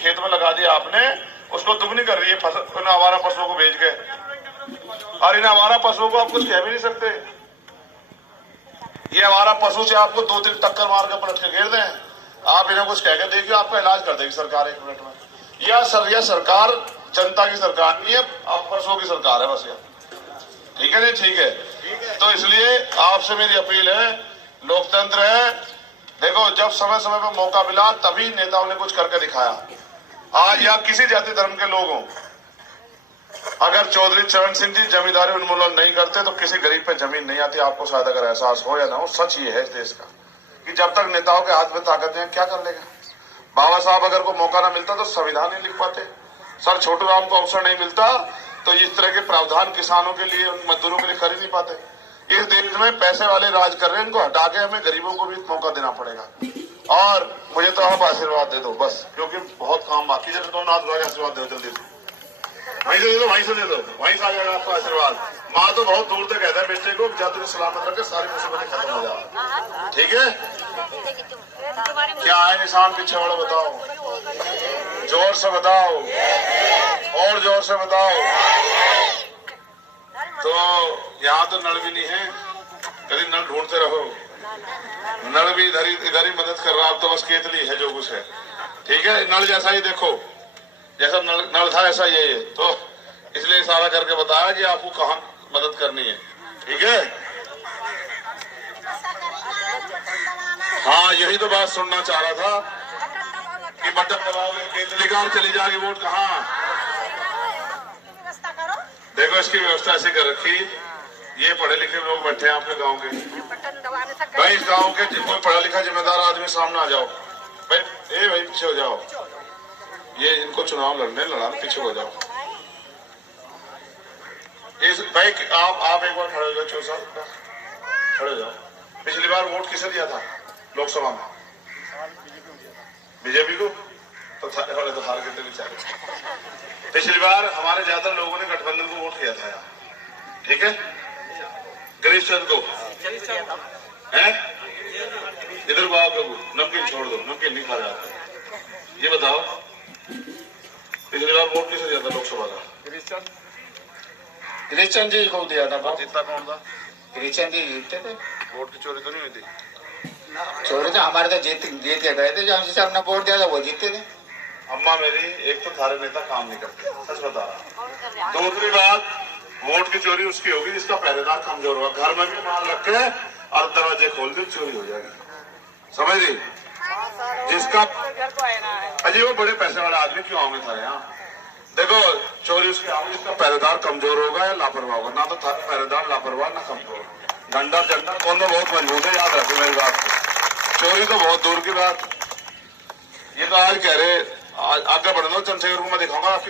खेत में लगा दिया आपने, उसको दुगनी कर रही है इन आवारा पशुओं को भेज के। और इन आवारा पशुओं को आप कुछ कह भी नहीं सकते। ये आवारा पशु से आपको 2-3 टक्कर मार कर पलट के घेर दें, आप इन्हें कुछ कह के देखिए, आपका इलाज कर देगी सरकार 1 मिनट में। यह सरकार जनता की सरकार नहीं है, आप पशुओं की सरकार है बस। यार ठीक है, नहीं ठीक है। तो इसलिए आपसे मेरी अपील है, लोकतंत्र है, देखो जब समय समय पर मौका मिला तभी नेताओं ने कुछ करके दिखाया। आज या किसी जाति धर्म के लोग हों, अगर चौधरी चरण सिंह जी जमींदारी उन्मूलन नहीं करते तो किसी गरीब पे जमीन नहीं आती। आपको शायद अगर एहसास हो या ना हो, सच ये है इस देश का कि जब तक नेताओं के हाथ में ताकत है क्या कर लेगा। बाबा साहब अगर को मौका ना मिलता तो संविधान नहीं लिख पाते। सर छोटू राम को अवसर नहीं मिलता तो इस तरह के प्रावधान किसानों के लिए, मजदूरों के लिए कर ही नहीं पाते। इस देश में पैसे वाले राज कर रहे हैं, इनको हटा के हमें गरीबों को भी मौका देना पड़ेगा। और मुझे तो आप आशीर्वाद दे दो बस, क्योंकि बहुत काम बाकी है। तो नाथ भाई आशीर्वाद दो जल्दी से, वहीं से दे दो, वहीं से दे दो, वहीं से आ जाएगा आपका आशीर्वाद। माँ तो बहुत दूर तक कहता है बेटे को, जा तुझे सलामत रखे, सारी मुसीबतें खत्म हो जाए। ठीक है, क्या है निशान पीछे वाला बताओ, जोर से बताओ, और जोर से बताओ। तो यहाँ तो नल भी नहीं है, कभी नल ढूंढते रहो। नल भी इधर ही मदद कर रहा, अब तो बस केतली है जो कुछ है। ठीक है, नल जैसा ही देखो, जैसा नल था ऐसा ये है। तो इसलिए इशारा करके बताया कि आपको कहाँ मदद करनी है। ठीक है, हाँ यही तो बात सुनना चाह रहा था कि बटन दबाओगे केतली का चली जाएगी वोट कहाँ। देखो इसकी व्यवस्था ऐसी कर रखी, ये पढ़े लिखे लोग बैठे हैं आपके गांव के। भाई इस गांव के कोई पढ़ा लिखा जिम्मेदार आदमी सामने आ जाओ। भाई भाई पीछे हो जाओ, ये इनको चुनाव लड़ा, पीछे हो जाओ। इस भाई आप एक बार खड़े हो जाओ, चो साहब खड़े हो जाओ। पिछली बार वोट किसे दिया था लोकसभा में? बीजेपी को। तो हार गए थे बेचारे। पिछली बार हमारे ज्यादा लोगों ने गठबंधन को वोट किया था यार। ठीक है, गिरीश चंद को है, इधर को आओ प्रभु, नमकीन छोड़ दो, नमकीन नहीं खा रहा। ये बताओ पिछली बार वोट किसे दिया था लोकसभा का? गिरीश चंद जी को दिया था। जीता कौन था? गिरीश चंद जी जीतते थे। वोट की चोरी तो नहीं हुई थी? चोरी तो हमारे तो जीत के गए थे, जो हमसे हमने वोट दिया था वो जीते थे। अम्मा मेरी, एक तो सारे नेता काम नहीं करते, सच बता रहा। दूसरी बात, वोट की चोरी उसकी होगी जिसका पहरेदार कमजोर होगा। घर में भी माल रख के और दरवाजे खोल दे, चोरी हो जाएगी। समझ रही? जिसका अजी वो बड़े पैसे वाला आदमी क्यों में था यहाँ। देखो चोरी उसके आगे जिसका पहरेदार कमजोर होगा या लापरवाह होगा। ना तो था पहरेदार लापरवाह ना कमजोर, डंडा झंडा दोनों बहुत मजबूत है, याद रखो मेरी बात को। चोरी तो बहुत दूर की बात। ये तो आज कह रहे आगे बढ़ना, चंद्रशेखर को मैं दिखाऊंगा आपकी